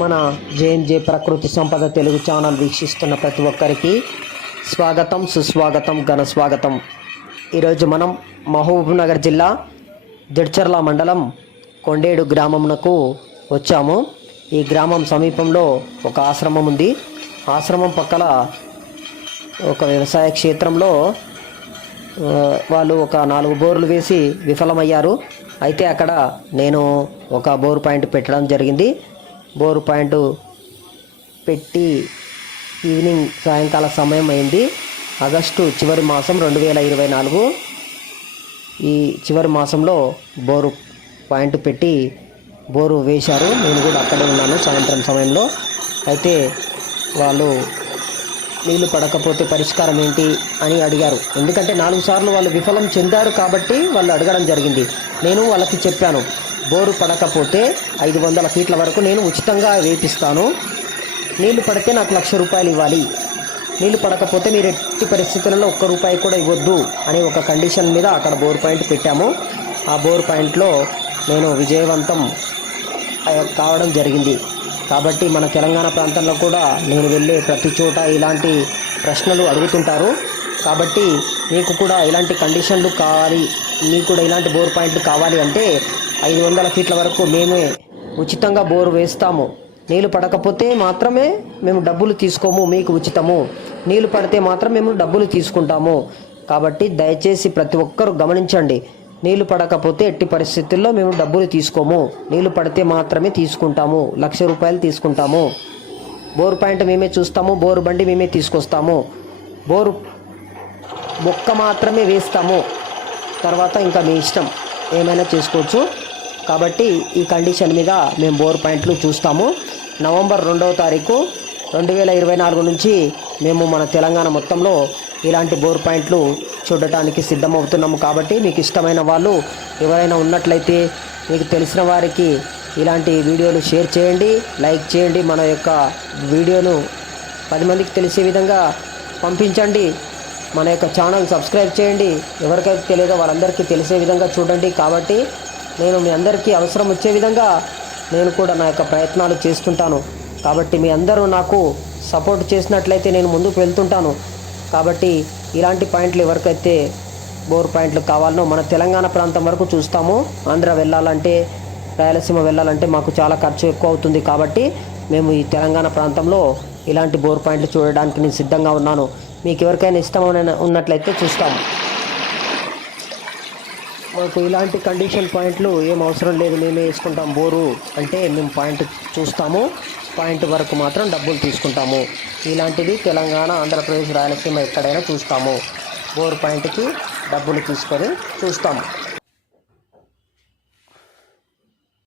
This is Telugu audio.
మన జేఎంజే ప్రకృతి సంపద తెలుగు ఛానల్ వీక్షిస్తున్న ప్రతి ఒక్కరికి స్వాగతం సుస్వాగతం ఘన స్వాగతం. ఈరోజు మనం మహబూబ్నగర్ జిల్లా జడ్చర్ల మండలం కొండేడు గ్రామమునకు వచ్చాము. ఈ గ్రామం సమీపంలో ఒక ఆశ్రమం ఉంది. ఆశ్రమం పక్కల ఒక వ్యవసాయ క్షేత్రంలో వాళ్ళు ఒక నాలుగు బోర్లు వేసి విఫలమయ్యారు. అయితే అక్కడ నేను ఒక బోర్ పాయింట్ పెట్టడం జరిగింది. బోరు పాయింట్ పెట్టి ఈవినింగ్ సాయంకాల సమయం అయింది. ఆగస్టు చివరి మాసం రెండు వేల ఇరవై నాలుగు. ఈ చివరి మాసంలో బోరు పాయింట్ పెట్టి బోరు వేశారు. నేను కూడా అక్కడే ఉన్నాను సాయంత్రం సమయంలో. అయితే వాళ్ళు నీళ్ళు పడకపోతే పరిష్కారం ఏంటి అని అడిగారు. ఎందుకంటే నాలుగు సార్లు వాళ్ళు విఫలం చెందారు కాబట్టి వాళ్ళు అడగడం జరిగింది. నేను వాళ్ళకి చెప్పాను. బోరు పడకపోతే ఐదు వందల ఫీట్ల వరకు నేను ఉచితంగా వేపిస్తాను. నీళ్ళు పడితే నాకు లక్ష రూపాయలు ఇవ్వాలి. నీళ్ళు పడకపోతే మీరు ఎట్టి పరిస్థితులలో ఒక్క రూపాయి కూడా ఇవ్వద్దు అనే ఒక కండిషన్ మీద అక్కడ బోర్ పాయింట్ పెట్టాము. ఆ బోర్ పాయింట్లో నేను విజయవంతం కావడం జరిగింది. కాబట్టి మన తెలంగాణ ప్రాంతంలో కూడా నేను వెళ్ళే ప్రతి చోట ఇలాంటి ప్రశ్నలు అడుగుతుంటారు. కాబట్టి మీకు కూడా ఇలాంటి కండిషన్లు కావాలి మీకు కూడా ఇలాంటి బోర్ పాయింట్లు కావాలి అంటే ఐదు వందల ఫీట్ల వరకు మేమే ఉచితంగా బోరు వేస్తాము. నీళ్ళు పడకపోతే మాత్రమే మేము డబ్బులు తీసుకోము మీకు ఉచితము. నీళ్ళు పడితే మాత్రం మేము డబ్బులు తీసుకుంటాము. కాబట్టి దయచేసి ప్రతి ఒక్కరూ గమనించండి. నీళ్ళు పడకపోతే ఎట్టి పరిస్థితుల్లో మేము డబ్బులు తీసుకోము. నీళ్ళు పడితే మాత్రమే తీసుకుంటాము. లక్ష రూపాయలు తీసుకుంటాము. బోర్ పాయింట్ మేమే చూస్తాము. బోరు బండి మేమే తీసుకొస్తాము. బోరు మొక్క మాత్రమే వేస్తాము. తర్వాత ఇంకా మీ ఇష్టం. ఏమైనా చేసుకోవచ్చు? కాబట్టి ఈ కండిషన్ మీద మేము బోర్ పాయింట్లు చూస్తాము. నవంబర్ రెండవ తారీఖు రెండు వేల ఇరవై నాలుగు నుంచి మేము మన తెలంగాణ మొత్తంలో ఇలాంటి బోర్ పాయింట్లు చూడటానికి సిద్ధమవుతున్నాము. కాబట్టి మీకు ఇష్టమైన వాళ్ళు ఎవరైనా ఉన్నట్లయితే మీకు తెలిసిన వారికి ఇలాంటి వీడియోలు షేర్ చేయండి లైక్ చేయండి మన యొక్క వీడియోను పది మందికి తెలిసే విధంగా పంపించండి. మన యొక్క ఛానల్ సబ్స్క్రైబ్ చేయండి. ఎవరికైతే తెలియదో వాళ్ళందరికీ తెలిసే విధంగా చూడండి. కాబట్టి నేను మీ అందరికీ అవసరం వచ్చే విధంగా నేను కూడా నా యొక్క ప్రయత్నాలు చేస్తుంటాను. కాబట్టి మీ అందరూ నాకు సపోర్ట్ చేసినట్లయితే నేను ముందుకు వెళ్తుంటాను. కాబట్టి ఇలాంటి పాయింట్లు ఎవరికైతే బోర్ పాయింట్లు కావాలనో మన తెలంగాణ ప్రాంతం వరకు చూస్తాము. ఆంధ్ర వెళ్ళాలంటే రాయలసీమ వెళ్ళాలంటే మాకు చాలా ఖర్చు ఎక్కువ అవుతుంది కాబట్టి మేము ఈ తెలంగాణ ప్రాంతంలో ఇలాంటి బోర్ పాయింట్లు చూడడానికి నేను సిద్ధంగా ఉన్నాను. మీకు ఎవరికైనా ఇష్టమైన ఉన్నట్లయితే చూస్తాము. మాకు ఇలాంటి కండిషన్ పాయింట్లు ఏం అవసరం లేదు. మేమే వేసుకుంటాం బోరు అంటే మేము పాయింట్ చూస్తాము. పాయింట్ వరకు మాత్రం డబ్బులు తీసుకుంటాము. ఇలాంటిది తెలంగాణ ఆంధ్రప్రదేశ్ రాయలసీమ ఎక్కడైనా చూస్తాము. బోర్ పాయింట్కి డబ్బులు తీసుకొని చూస్తాము.